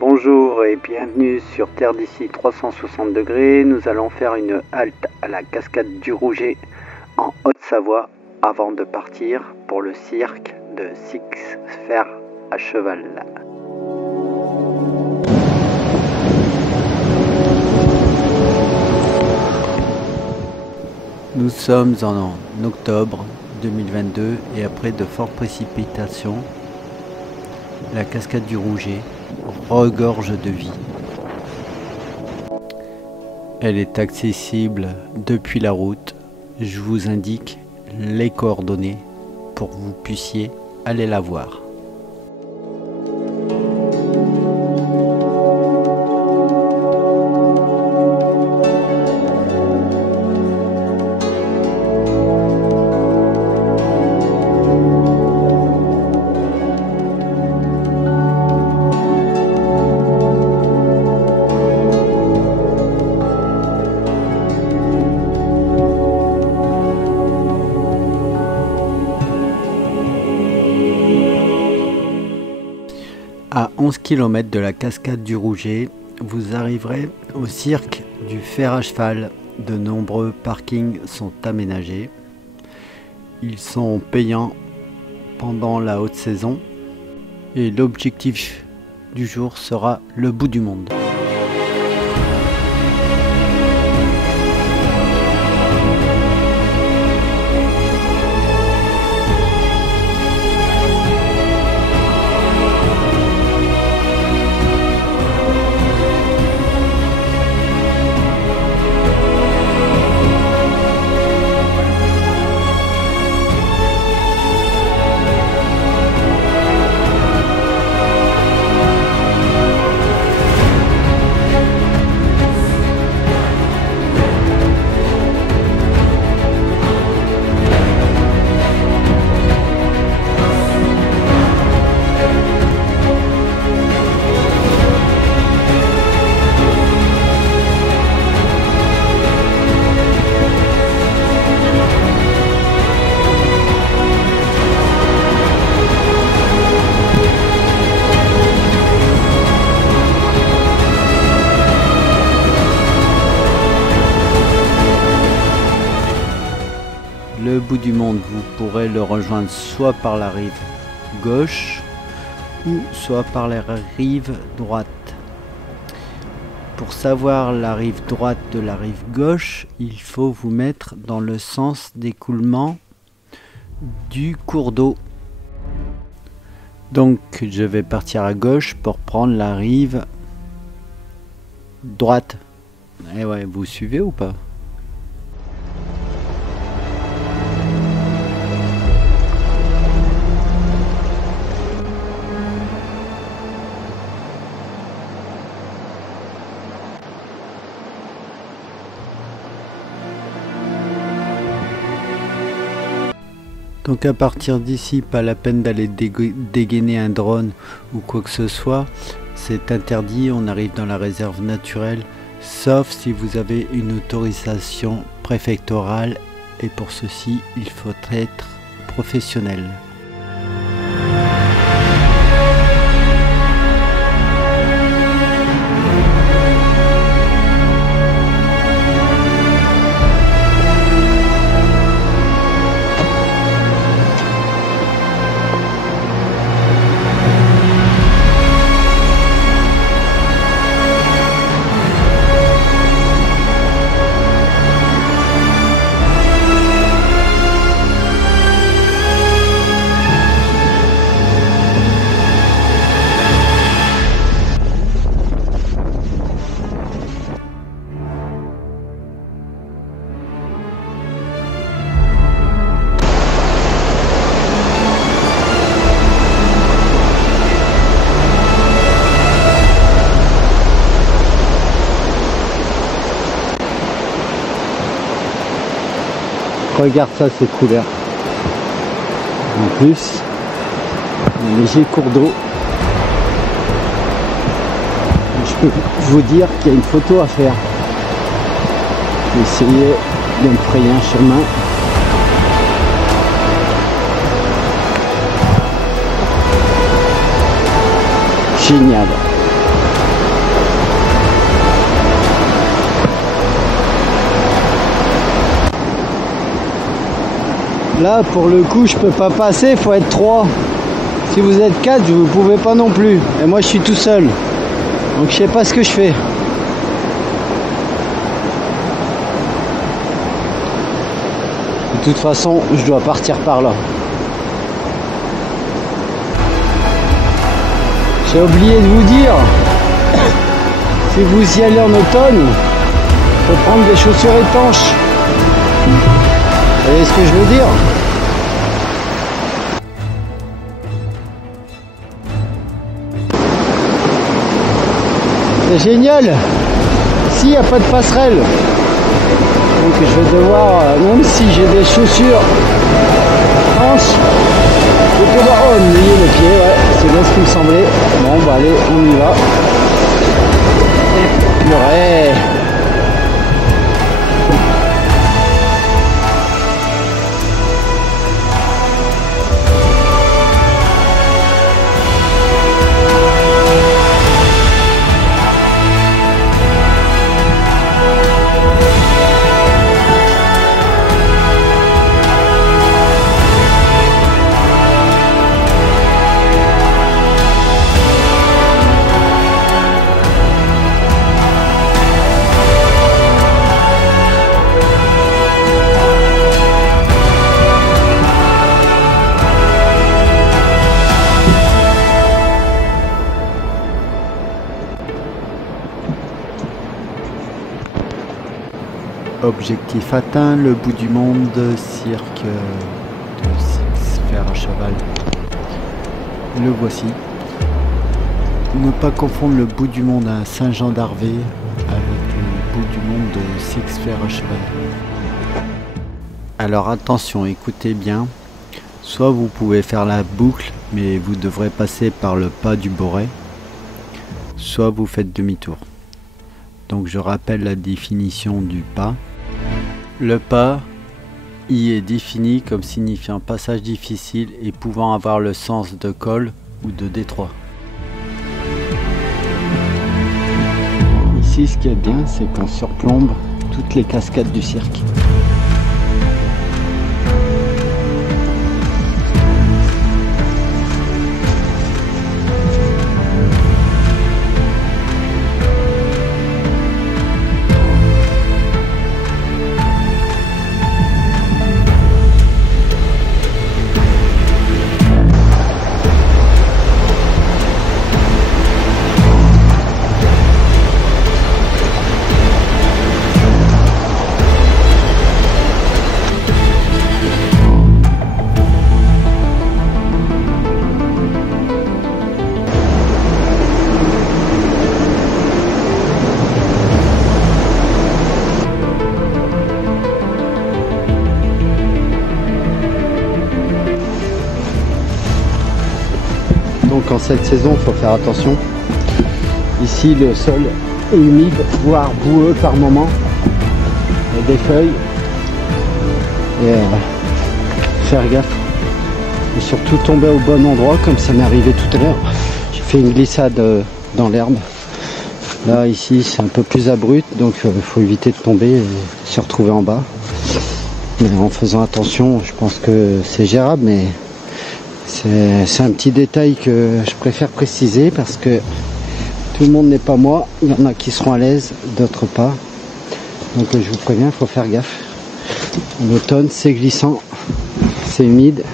Bonjour et bienvenue sur Terre d'ici 360 degrés. Nous allons faire une halte à la cascade du Rouget en Haute-Savoie avant de partir pour le cirque de Six Fers à cheval. Nous sommes en octobre 2022 et après de fortes précipitations, la cascade du Rouget regorge de vie. Elle est accessible depuis la route. Je vous indique les coordonnées pour que vous puissiez aller la voir. À 11 km de la cascade du Rouget, vous arriverez au cirque du fer à cheval. De nombreux parkings sont aménagés. Ils sont payants pendant la haute saison et l'objectif du jour sera le bout du monde. Le bout du monde, vous pourrez le rejoindre soit par la rive gauche ou soit par la rive droite. Pour savoir la rive droite de la rive gauche, il faut vous mettre dans le sens d'écoulement du cours d'eau. Donc je vais partir à gauche pour prendre la rive droite. Et ouais, vous suivez ou pas ? Donc à partir d'ici, pas la peine d'aller dégainer un drone ou quoi que ce soit. C'est interdit, on arrive dans la réserve naturelle, sauf si vous avez une autorisation préfectorale. Et pour ceci, il faut être professionnel. Regarde ça, ces couleurs. En plus, un léger cours d'eau. Je peux vous dire qu'il y a une photo à faire. Je vais essayer de me frayer un chemin. Génial. Là, pour le coup, je peux pas passer, faut être 3. Si vous êtes 4, vous pouvez pas non plus. Et moi, je suis tout seul. Donc, je sais pas ce que je fais. De toute façon, je dois partir par là. J'ai oublié de vous dire, si vous y allez en automne, faut prendre des chaussures étanches. Vous voyez ce que je veux dire? C'est génial. Ici, il n'y a pas de passerelle. Donc je vais devoir, même si j'ai des chaussures étanches, je vais devoir mouiller le pied, ouais, c'est bien ce qui me semblait. Bon bah allez, on y va. Et purée. Objectif atteint, le bout du monde, cirque de Six Fers à cheval. Le voici. Ne pas confondre le bout du monde à Saint-Jean-d'Arvé avec le bout du monde de Six Fers à cheval. Alors attention, écoutez bien. Soit vous pouvez faire la boucle, mais vous devrez passer par le pas du Boret. Soit vous faites demi-tour. Donc je rappelle la définition du pas. Le pas y est défini comme signifiant passage difficile et pouvant avoir le sens de col ou de détroit. Ici, ce qui est bien, c'est qu'on surplombe toutes les cascades du cirque. Donc en cette saison, il faut faire attention. Ici, le sol est humide, voire boueux par moment. Il y a des feuilles. Et faire gaffe. Et surtout tomber au bon endroit, comme ça m'est arrivé tout à l'heure. J'ai fait une glissade dans l'herbe. Là, ici, c'est un peu plus abrupt, donc il faut éviter de tomber et se retrouver en bas. Mais en faisant attention, je pense que c'est gérable, mais c'est un petit détail que je préfère préciser parce que tout le monde n'est pas moi. Il y en a qui seront à l'aise, d'autres pas. Donc je vous préviens, il faut faire gaffe. En automne, c'est glissant, c'est humide.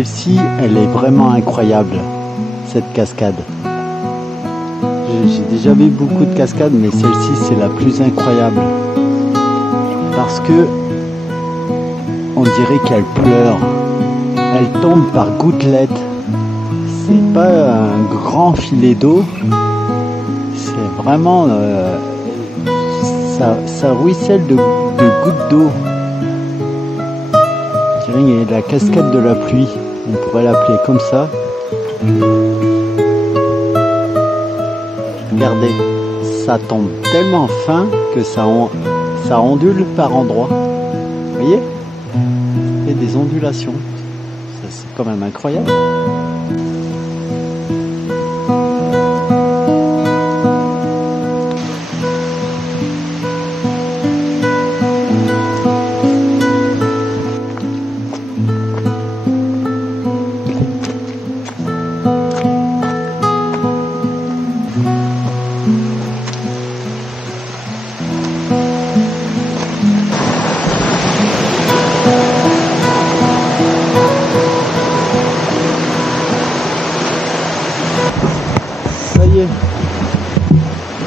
celle-ci, elle est vraiment incroyable, cette cascade. J'ai déjà vu beaucoup de cascades, mais celle-ci, c'est la plus incroyable. Parce que on dirait qu'elle pleure. Elle tombe par gouttelettes. C'est pas un grand filet d'eau. C'est vraiment... ça ruisselle de gouttes d'eau. Je dirais la cascade de la pluie. On pourrait l'appeler comme ça. Regardez, ça tombe tellement fin que ça ondule par endroits. Vous voyez? Il y a des ondulations. C'est quand même incroyable.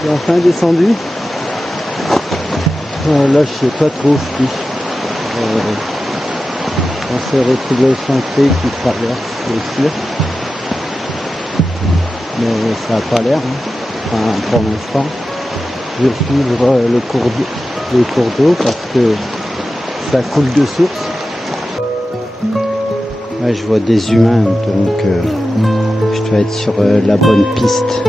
J'ai enfin descendu. Là je sais pas trop où je suis. Je pensais retrouver le chantier qui traverse, c'est sûr. Mais ça n'a pas l'air. Enfin, pour l'instant. Je vais suivre le cours d'eau parce que ça coule de source. Là je vois des humains, donc je dois être sur la bonne piste.